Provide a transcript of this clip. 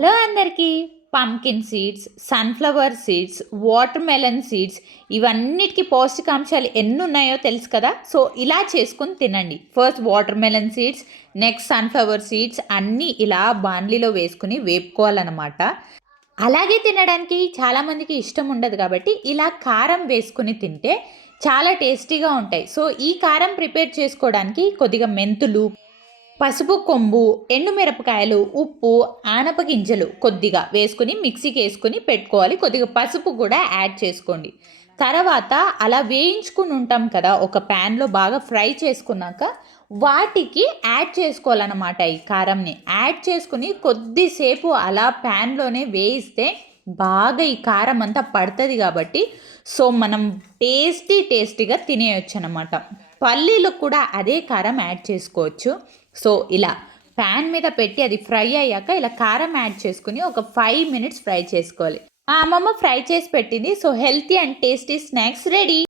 Hello అందరికీ. Pumpkin seeds, sunflower seeds, watermelon seeds ఇవన్నిటికి పౌష్టికాంశాలు ఎన్నున్నాయో తెలుసు కదా! సో, ఇలా చేసుకొని తినండి. First watermelon seeds, next sunflower seeds అన్నీ ఇలా బాండ్లీలో వేసుకొని వేపుకోవాలనమాట. అలాగే తినడానికి చాలామందికి ఇష్టం ఉండదు కాబట్టి ఇలా కారం వేసుకొని తింటే చాలా టేస్టీగా ఉంటాయి. సో, ఈ కారం ప్రిపేర్ చేసుకోవడానికి కొద్దిగా మెంతులు, పసుపు కొమ్ము, ఎండుమిరపకాయలు, ఉప్పు, ఆనప గింజలు కొద్దిగా వేసుకొని మిక్సీకేసుకొని పెట్టుకోవాలి. కొద్దిగా పసుపు కూడా యాడ్ చేసుకోండి. తర్వాత అలా వేయించుకుని ఉంటాం కదా! ఒక ప్యాన్‌లో బాగా ఫ్రై చేసుకున్నాక వాటికి యాడ్ చేసుకోవాలనమాట ఈ కారంని. యాడ్ చేసుకొని కొద్దిసేపు అలా ప్యాన్‌లోనే వేయిస్తే బాగా ఈ కారం అంతా పడతది కాబట్టి సో, మనం టేస్టీగా తినేయొచ్చనమాట. పల్లీలకు కూడా అదే కారం యాడ్ చేసుకోవచ్చు. సో, ఇలా ప్యాన్ మీద పెట్టి అది ఫ్రై అయ్యాక ఇలా కారం యాడ్ చేసుకొని ఒక 5 మినిట్స్ ఫ్రై చేసుకోవాలి. మా అమ్మమ్మ ఫ్రై చేసి పెట్టింది. So, healthy and tasty snacks ready.